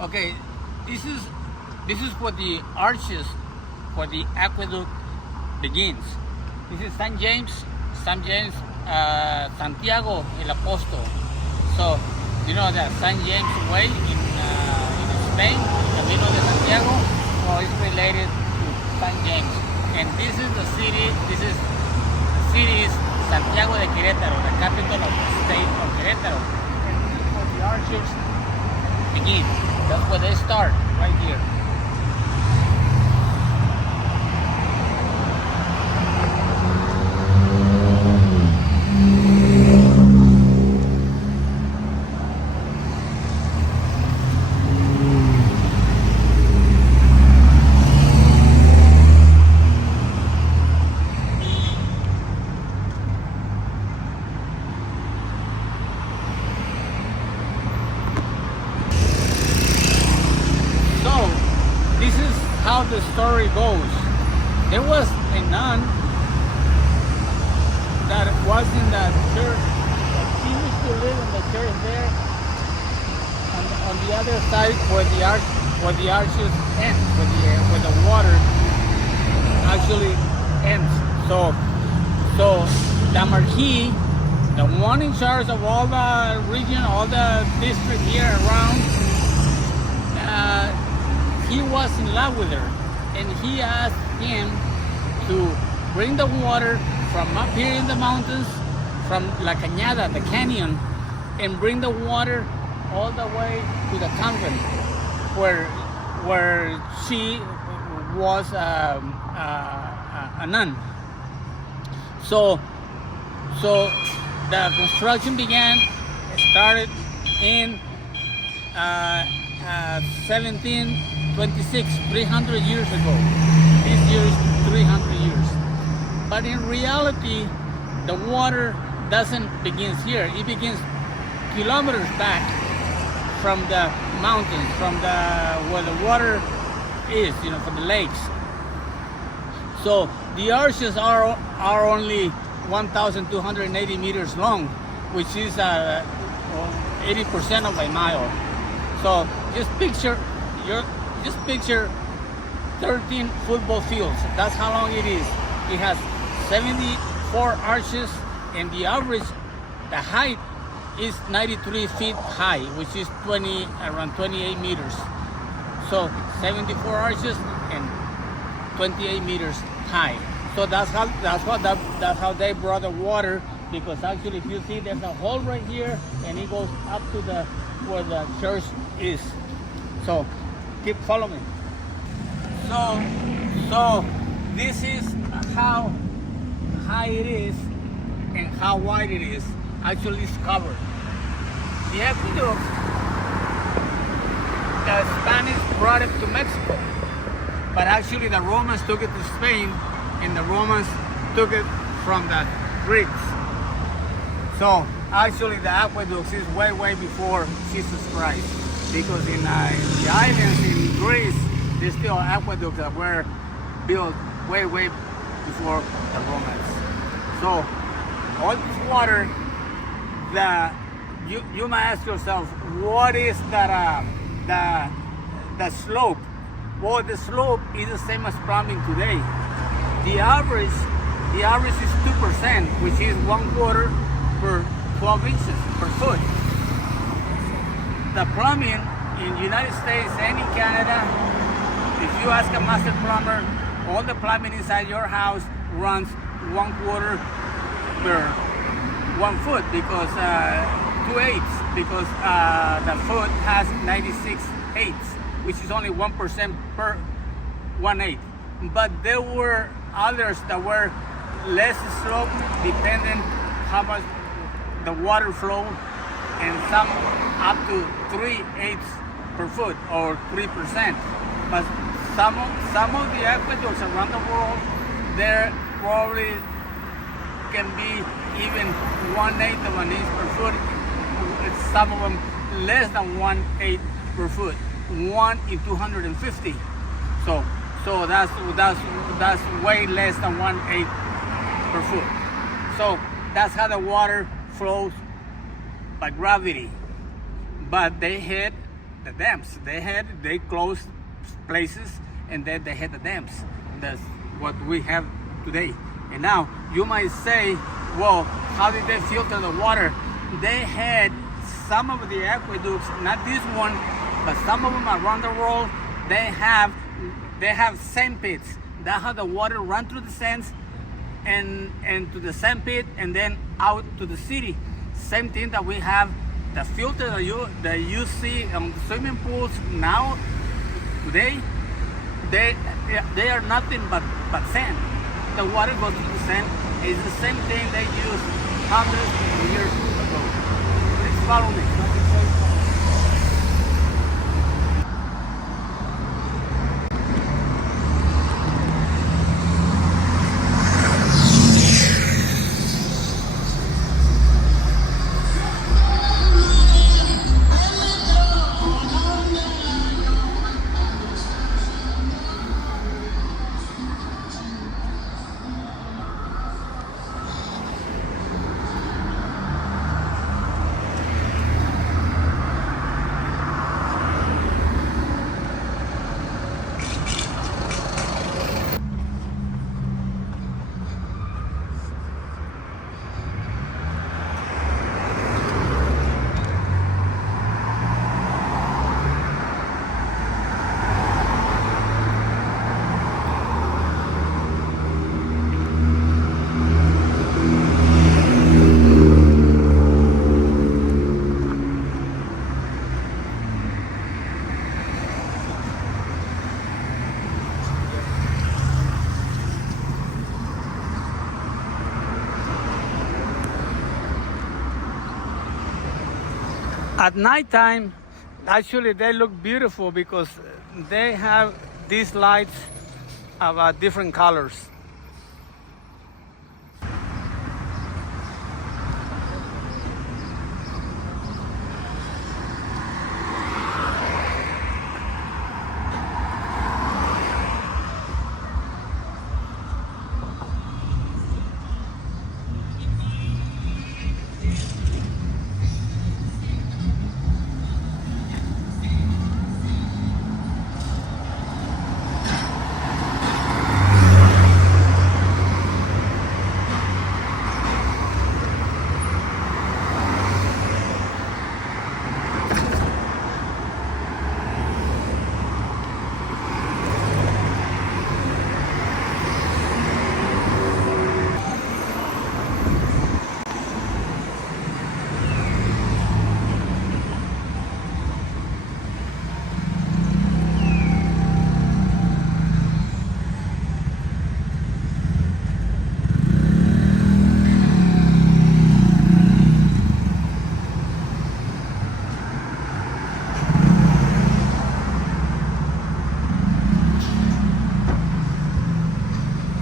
Okay, this is where the arches for the aqueduct begins. This is San James, Santiago el Apóstol. So you know that San James Way in Spain, Camino de Santiago, well, it's related to San James. And this is the city. This is the city is Santiago de Queretaro, the capital of the state of Querétaro. And this is where the arches begin. That's where they start, right here. This is how the story goes. There was a nun that was in the church. She used to live in the church there, and on the other side where the arches end, where the water actually ends. So the marquis, the one in charge of all the region, all the district here around. He was in love with her, and he asked him to bring the water from up here in the mountains, from La Cañada, the canyon, and bring the water all the way to the convent, where she was a nun. So the construction started in 1726, 300 years ago. This year is 300 years. But in reality, the water doesn't begin here. It begins kilometers back from the mountains, from where the water is, from the lakes. So the arches are only 1,280 meters long, which is 80% of a mile. So just picture 13 football fields. That's how long it is. It has 74 arches, and the height is 93 feet high, which is around 28 meters. So 74 arches and 28 meters high. So that's how they brought the water, because actually if you see there's a hole right here, and it goes up to where the church is. So keep following me. So this is how high it is and how wide it is. Actually it's covered. The aqueduct, the Spanish brought it to Mexico, but actually the Romans took it to Spain, and the Romans took it from the Greeks. So actually the aqueduct is way before Jesus Christ, because in the islands in Greece, there's still aqueducts that were built way before the Romans. So all this water, you might ask yourself, what is the slope? Well, the slope is the same as plumbing today. The average is 2%, which is 1/4 per 12 inches per foot. The plumbing in the United States and in Canada, if you ask a master plumber, all the plumbing inside your house runs 1/4 per 1 foot, because 2/8, because the foot has 96/8, which is only 1% per 1/8. But there were others that were less slope, depending how much the water flow, and some up to 3/8 per foot, or 3%. But some of the aqueducts around the world, there probably can be even 1/8 of an inch per foot. Some of them less than 1/8 per foot, 1 in 250. So that's way less than 1/8 per foot. So that's how the water flows by gravity. But they hit the dams. They closed places, and then they had the dams. That's what we have today. And now you might say, well, how did they filter the water? They had some of the aqueducts, not this one, but some of them around the world. They have sand pits. That's how the water run through the sands and to the sand pit, and then out to the city. Same thing that we have the filter that you see on the swimming pools now today. They are nothing but sand. The water goes to the sand. It's the same thing they used hundreds of years ago. Please follow me. At nighttime, actually they look beautiful because they have these lights of different colors.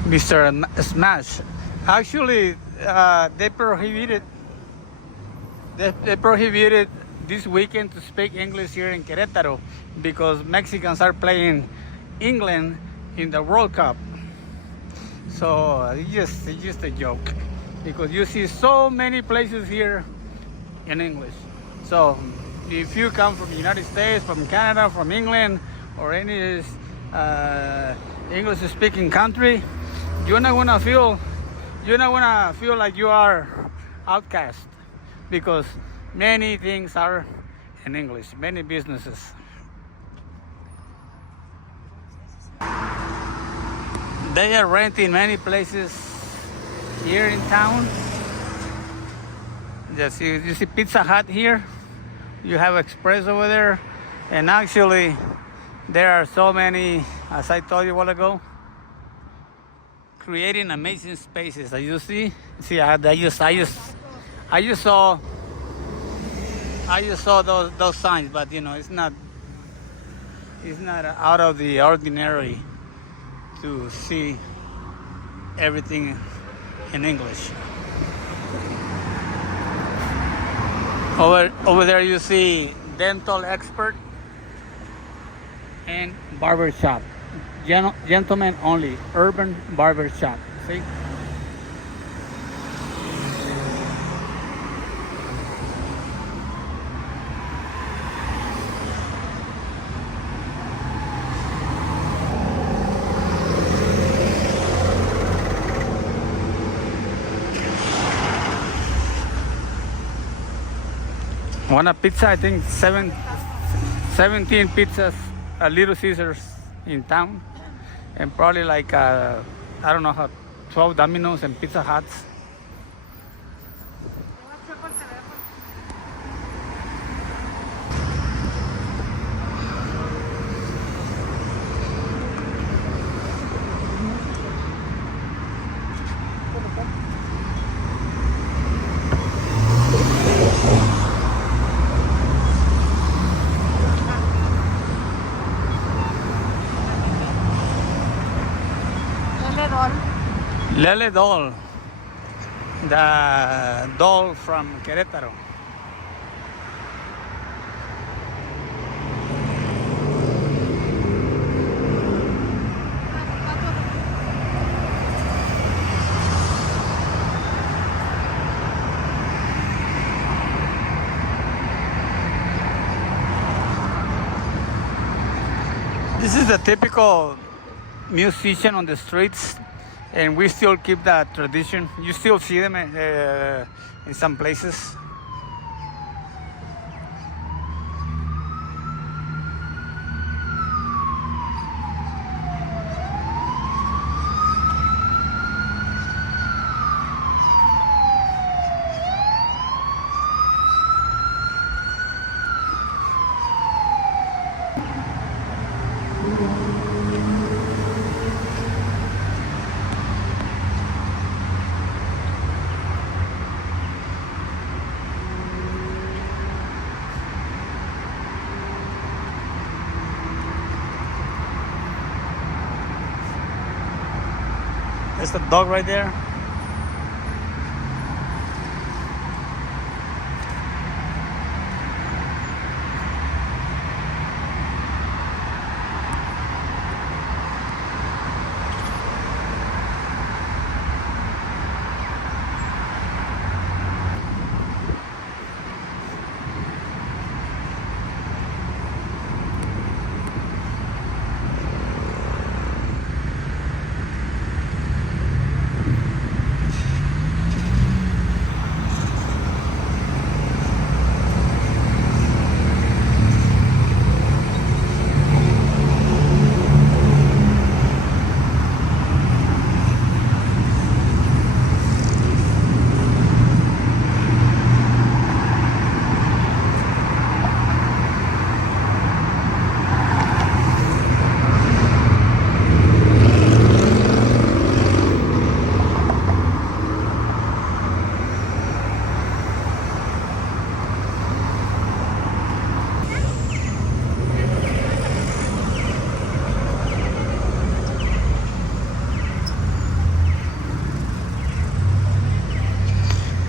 Mr. Smash. Actually, they prohibited this weekend to speak English here in Querétaro because Mexicans are playing England in the World Cup. So it's just a joke because you see so many places here in English. So if you come from the United States, from Canada, from England, or any English-speaking country, you're not gonna feel like you are outcast because many things are in English, many businesses. They are renting many places here in town. Just you see Pizza Hut here, you have Express over there, and actually there are so many, as I told you a while ago, creating amazing spaces. As you see, I just saw those signs, but you know it's not out of the ordinary to see everything in English. Over there you see dental expert and barber shop. Gentlemen only, urban barber shop. See? Want a pizza? I think 17 pizzas, Little Caesars in town, and probably like I don't know how 12 Domino's and Pizza Huts. Lele doll, the doll from Querétaro. This is the typical musician on the streets. And we still keep that tradition. You still see them in some places. There's the dog right there.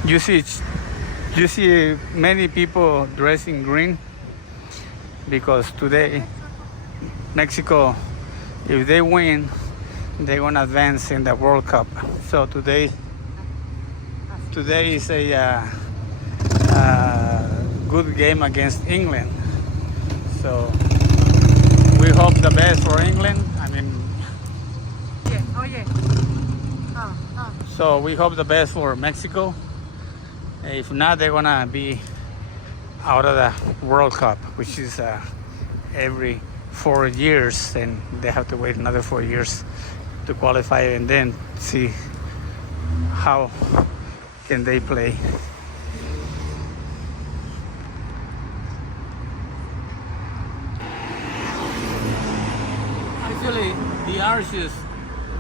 You see many people dressing green because today Mexico, if they win, they're gonna advance in the World Cup. So today is a good game against England. So we hope the best for England. I mean, so we hope the best for Mexico. If not, they're gonna be out of the World Cup, which is every 4 years, and they have to wait another 4 years to qualify and then see how can they play. Actually, the arches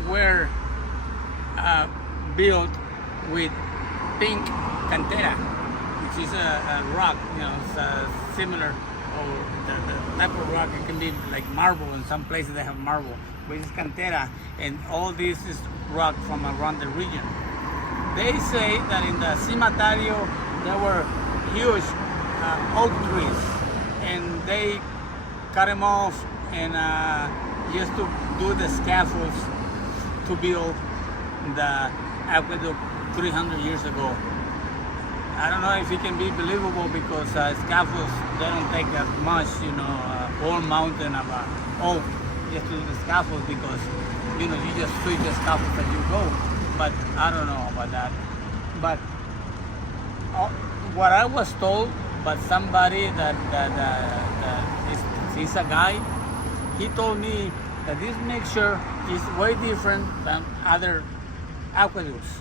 were built with pink cantera, which is a rock, it's similar, or the type of rock. It can be like marble. In some places they have marble, which is cantera, and all this is rock from around the region. They say that in the Cimatario there were huge oak trees, and they cut them off and just to do the scaffolds to build the aqueduct 300 years ago. I don't know if it can be believable because scaffolds, they don't take that much, whole mountain of oak just to do the scaffolds, because, you just sweep the scaffolds as you go. But I don't know about that. But what I was told but somebody he's a guy. He told me that this mixture is way different than other aqueducts,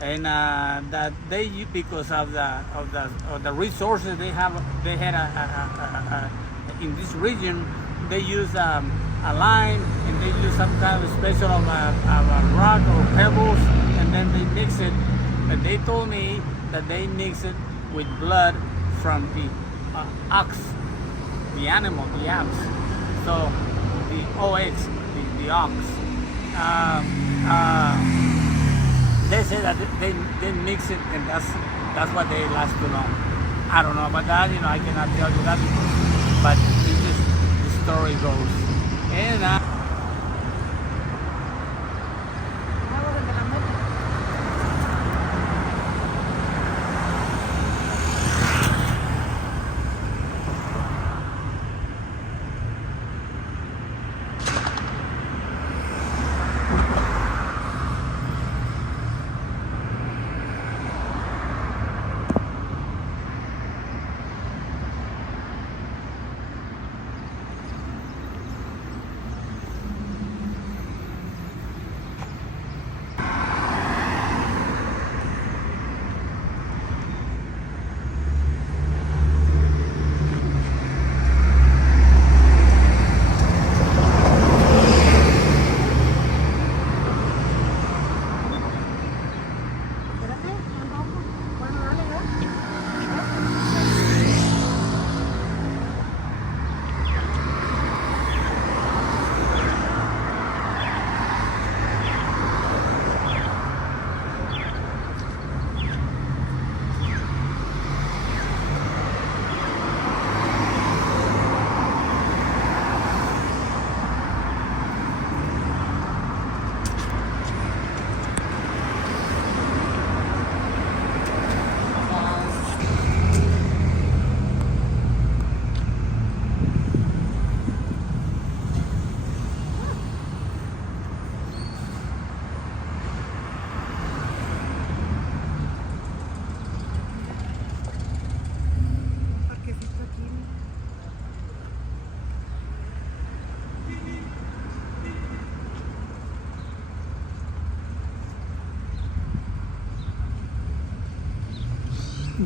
and that they because of the resources they had in this region, they use a lime and they use some kind of special of a rock or pebbles, and then they mix it. But they told me that they mix it with blood from the ox, the animal, the ox. So the ox, the ox. They say that they mix it, and that's what they last too long. I don't know about that. I cannot tell you that, but it's just the story goes. And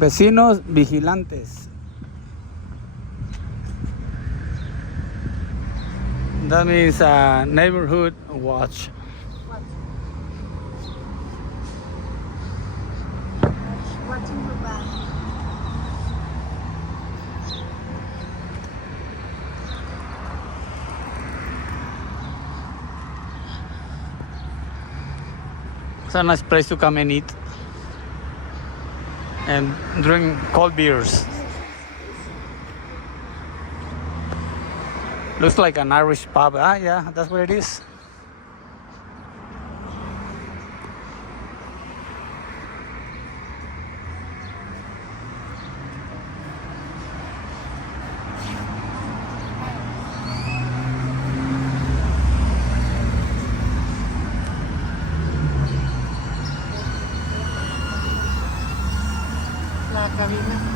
vecinos vigilantes. That means neighborhood watch. Watching your back. It's a nice place to come and eat and drink cold beers. Looks like an Irish pub. Yeah, that's what it is. La cabina.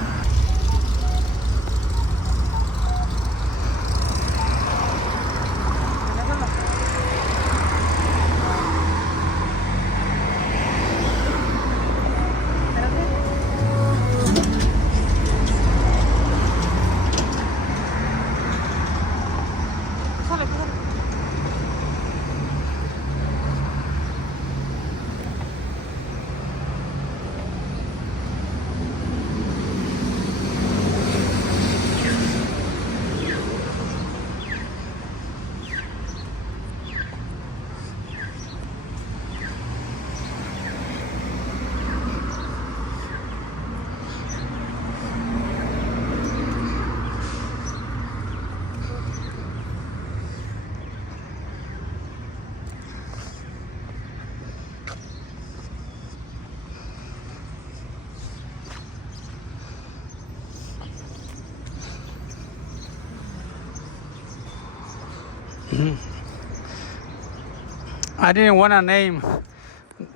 I didn't want to name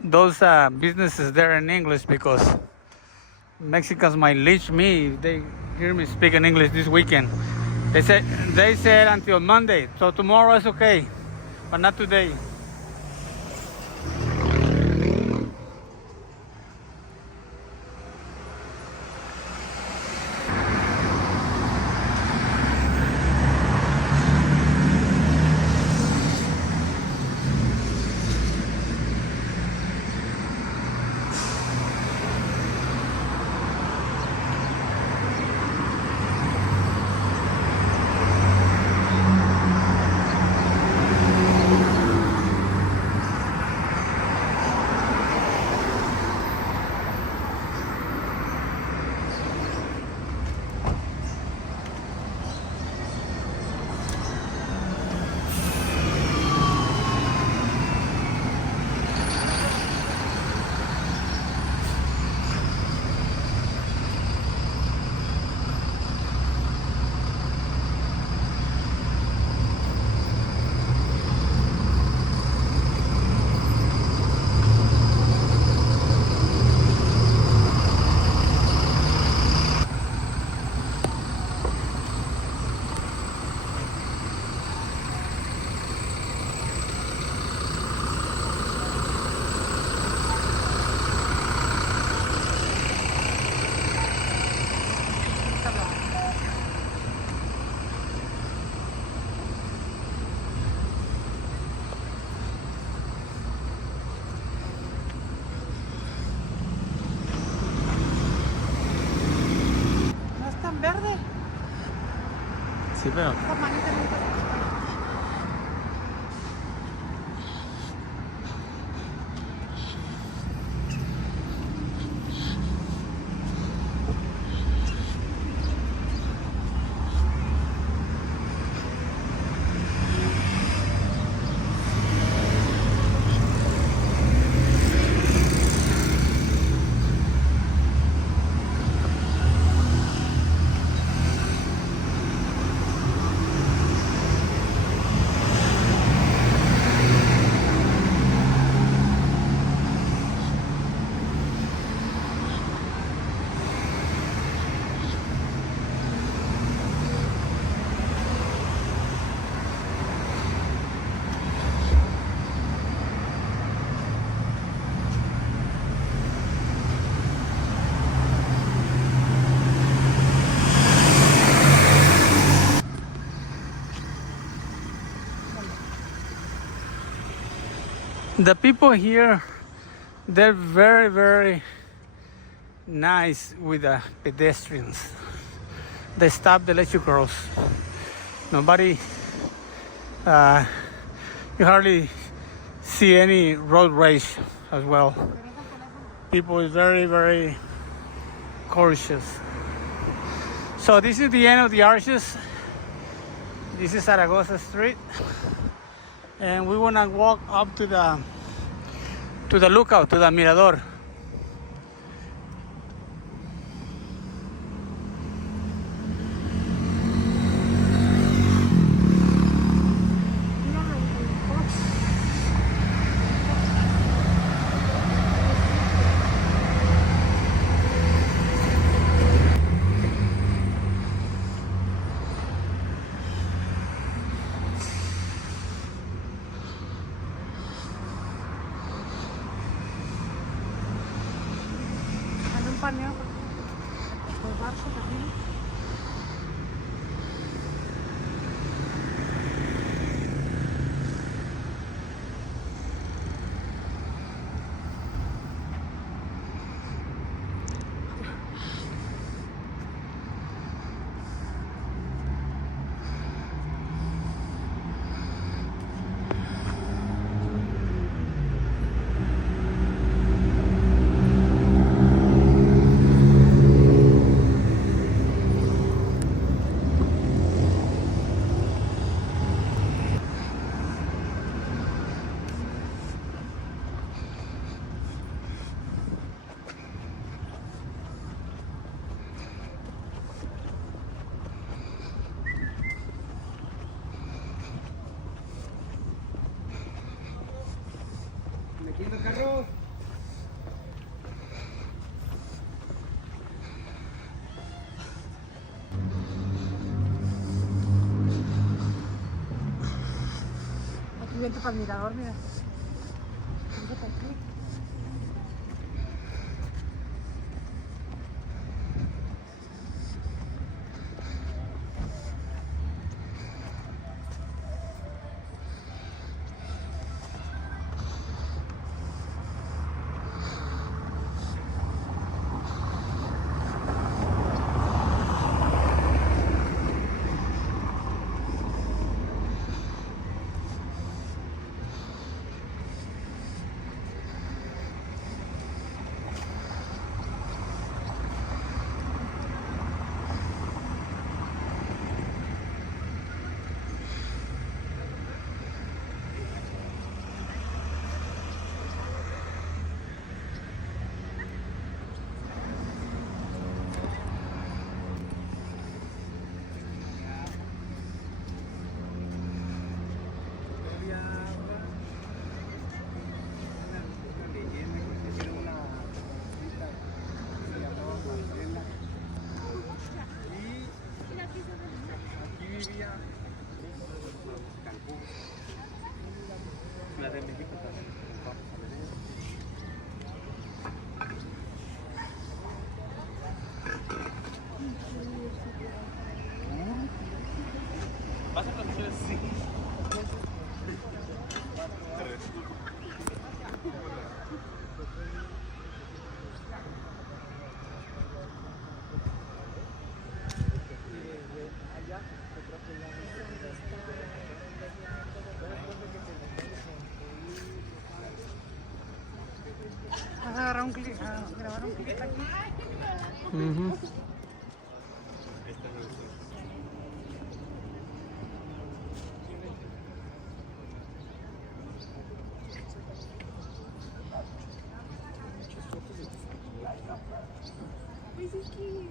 those businesses there in English because Mexicans might lynch me if they hear me speak in English this weekend. They said until Monday, so tomorrow is okay, but not today. Sí, pero... The people here, they're very, very nice with the pedestrians. They stop, they let you cross. Nobody, you hardly see any road rage as well. People is very, very cautious. So this is the end of the arches. This is Zaragoza Street. And we want to walk up to the lookout, to the mirador. Paneo, los barcos aquí. vente para el mirador, mira. Vente para aquí. Ciudad de México también. ¿Vas a conocer así? Vas a agarrar un clip, a grabar un clip aquí. Pues es que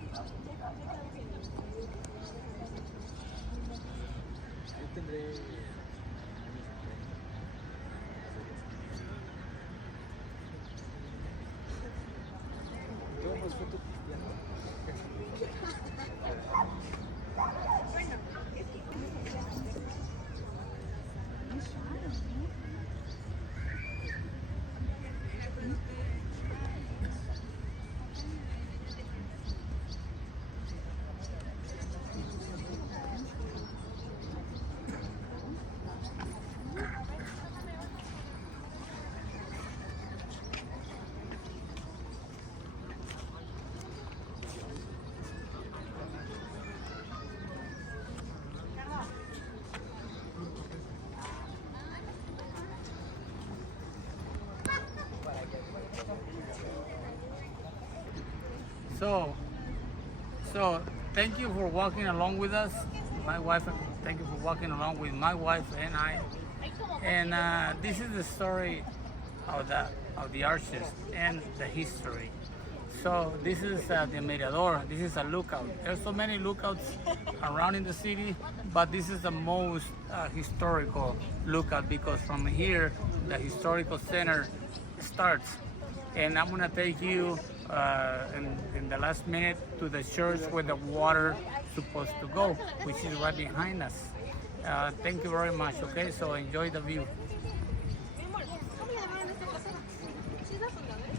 Yo tendré más fotos cristianas. So thank you for walking along with us. My wife, thank you for walking along with my wife and I. And this is the story of the arches and the history. So this is the Mirador. This is a lookout. There's so many lookouts around in the city, but this is the most historical lookout because from here the historical center starts. And I'm gonna take you in the last minute to the church where the water is supposed to go, which is right behind us. Thank you very much. Okay, so enjoy the view. ¿cómo le llamaron esta casa? ¿Sí es la fundadora?